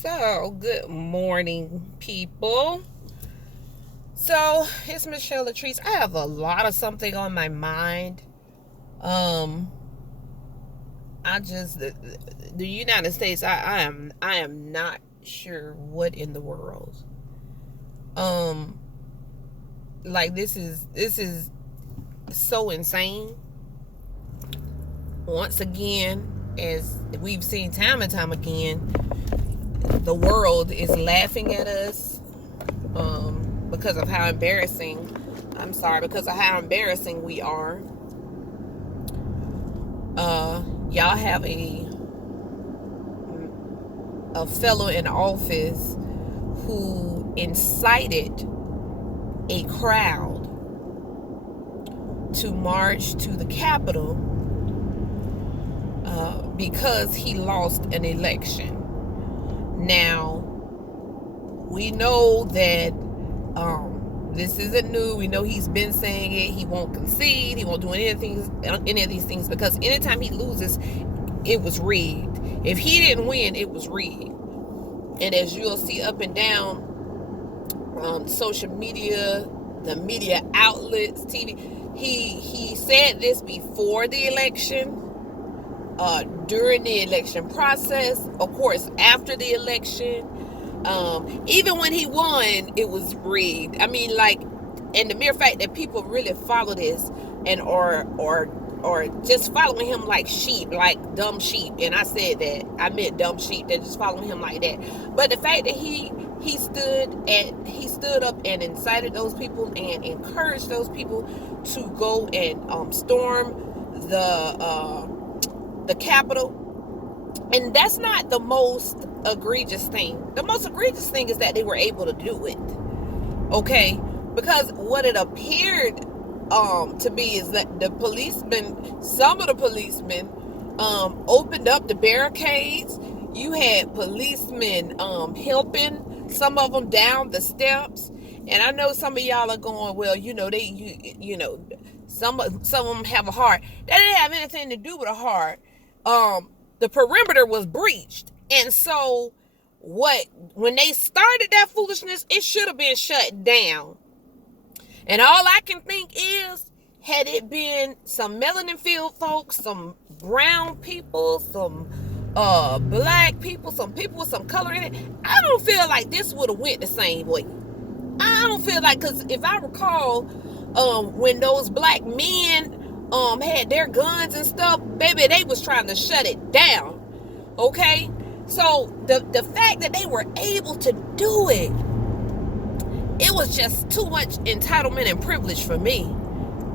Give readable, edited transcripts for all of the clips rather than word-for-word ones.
So, good morning, people. So, it's Ms.Chelle Latrice. I have a lot of something on my mind. Um, the United States. I am not sure what in the world. Um, like this is so insane. Once again, as we've seen time and time again, the world is laughing at us. Because of how embarrassing, because of how embarrassing we are. Y'all have a fellow in office who incited a crowd to march to the Capitol because he lost an election. Now, we know that this isn't new. We know he's been saying it. He won't concede. He won't do any of these things because anytime he loses, it was rigged. If he didn't win, it was rigged. And as you'll see up and down social media, the media outlets, TV, he said this before the election, during the election process, of course, after the election. Even when he won, it was rigged. I mean, and the mere fact that people really follow this and or just following him like sheep, like dumb sheep. And I said that. I meant dumb sheep that just following him like that. But the fact that he stood up and incited those people and encouraged those people to go and storm the Capitol. And that's not the most egregious thing. The most egregious thing is that they were able to do it. Okay? Because what it appeared to be is that some of the policemen, opened up the barricades. You had policemen helping some of them down the steps. And I know some of y'all are going, well, some of them have a heart. That didn't have anything to do with a heart. The perimeter was breached. And so when they started that foolishness, it should have been shut down. And all I can think is, had it been some melanin filled folks, some brown people, some black people, some people with some color in it, I don't feel like this would have went the same way. I don't feel like, because if I recall, when those black men had their guns and stuff, baby, they was trying to shut it down. Okay? So the fact that they were able to do it, it was just too much entitlement and privilege for me.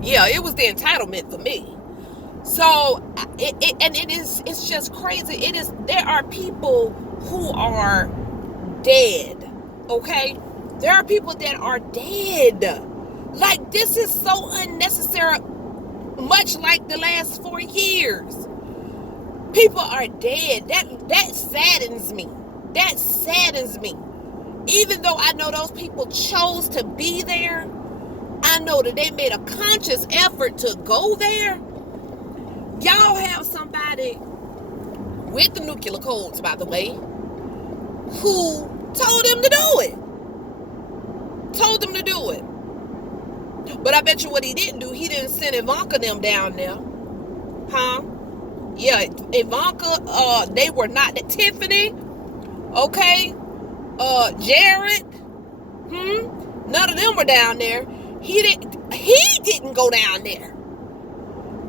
Yeah, it was the entitlement for me. So it's just crazy. There are people who are dead. Okay? There are people that are dead. Like, this is so unnecessary. Much like the last 4 years, people are dead. That saddens me. That saddens me. Even though I know those people chose to be there, I know that they made a conscious effort to go there. Y'all have somebody with the nuclear codes, by the way, who told them to do it. Told them to do it. But I bet you what he didn't do, he didn't send Ivanka them down there. Huh? Yeah, Ivanka, they were not. Tiffany, okay, Jared, none of them were down there. He didn't go down there.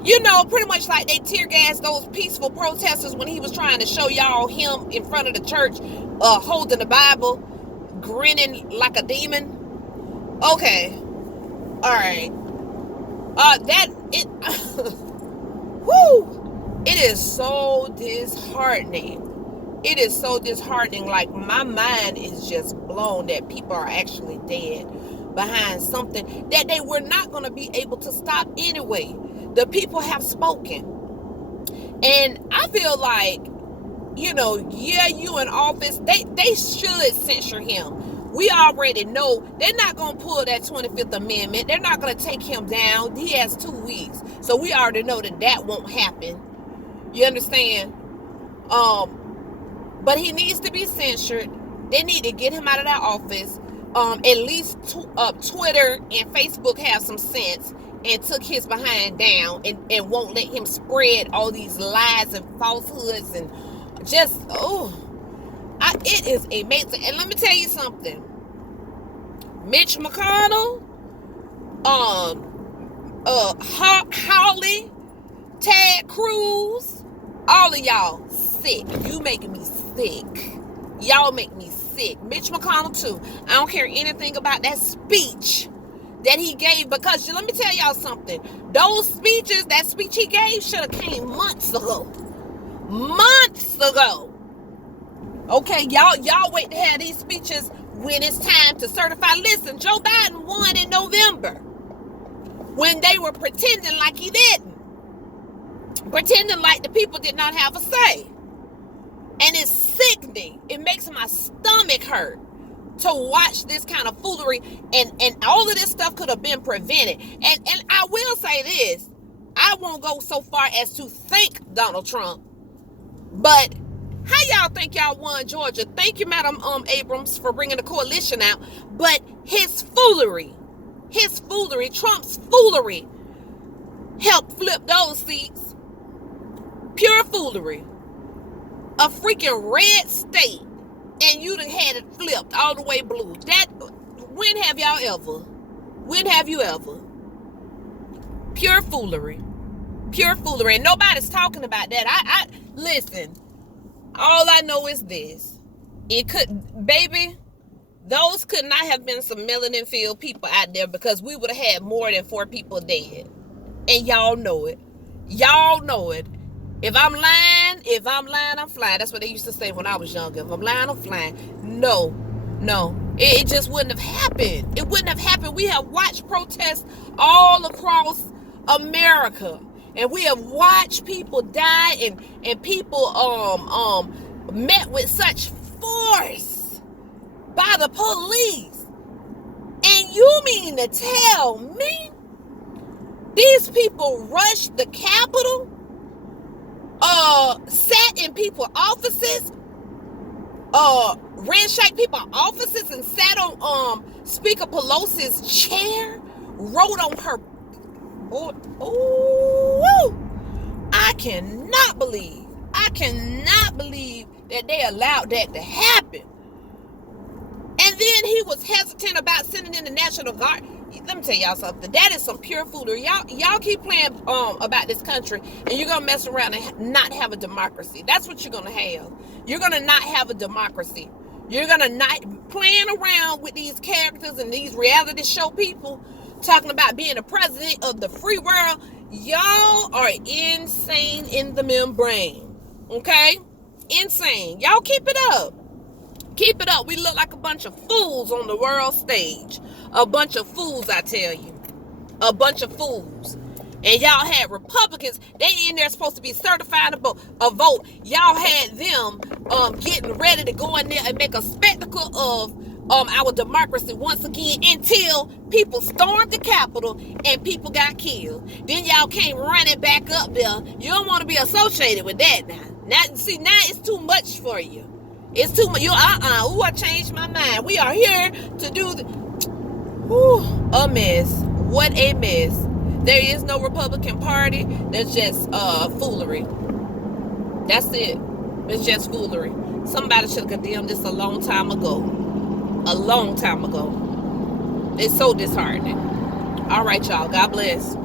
You know, pretty much like they tear gassed those peaceful protesters when he was trying to show y'all him in front of the church, holding the Bible, grinning like a demon. Okay. All right. Whoo! It is so disheartening. It is so disheartening. Like, my mind is just blown that people are actually dead behind something that they were not going to be able to stop anyway. The people have spoken. And I feel like, you in office, they should censure him. We already know they're not going to pull that 25th Amendment. They're not going to take him down. He has 2 weeks. So we already know that won't happen. You understand? But he needs to be censured. They need to get him out of that office. At least Twitter and Facebook have some sense and took his behind down and won't let him spread all these lies and falsehoods and just, it is amazing. And let me tell you something. Mitch McConnell, Holly, Ted Cruz, all of y'all sick. You making me sick. Y'all make me sick. Mitch McConnell too. I don't care anything about that speech that he gave, because let me tell y'all something. Those speeches, that speech he gave should have came months ago. Months ago. Okay, y'all wait to have these speeches when it's time to certify. Listen, Joe Biden won in November when they were pretending like he didn't. Pretending like the people did not have a say. And it's sickening. It makes my stomach hurt to watch this kind of foolery. And all of this stuff could have been prevented. And I will say this. I won't go so far as to thank Donald Trump. But how y'all think y'all won Georgia? Thank you, Madam Abrams, for bringing the coalition out. But his foolery, Trump's foolery, helped flip those seats. Pure foolery. A freaking red state, and you done had it flipped all the way blue. When have y'all ever? When have you ever? Pure foolery. Pure foolery. And nobody's talking about that. Listen, all I know is this. Those could not have been some melanin-filled people out there, because we would have had more than 4 people dead. And y'all know it. Y'all know it. If I'm lying, I'm flying. That's what they used to say when I was younger. If I'm lying, I'm flying. No. It just wouldn't have happened. It wouldn't have happened. We have watched protests all across America. And we have watched people die and people met with such force by the police. And you mean to tell me these people rushed the Capitol? Sat in people's offices, ransacked people's offices and sat on Speaker Pelosi's chair, wrote on her. I cannot believe that they allowed that to happen. And then he was hesitant about sending in the National Guard. Let me tell y'all something. That is some pure foolery. Y'all keep playing about this country, and you're gonna mess around and not have a democracy. That's what you're gonna have. You're gonna not have a democracy. You're gonna not playing around with these characters and these reality show people talking about being the president of the free world. Y'all are insane in the membrane. Okay? Insane. Y'all keep it up. Keep it up. We look like a bunch of fools on the world stage. A bunch of fools, I tell you. A bunch of fools. And y'all had Republicans. They in there supposed to be certifying a vote. Y'all had them getting ready to go in there and make a spectacle of our democracy once again, until people stormed the Capitol and people got killed. Then y'all came running back up there. You don't want to be associated with that now. Now it's too much for you. It's too much. I changed my mind. We are here to do a mess. What a mess. There is no Republican Party. There's just foolery. That's it. It's just foolery. Somebody should have condemned this a long time ago. A long time ago. It's so disheartening. All right, y'all. God bless.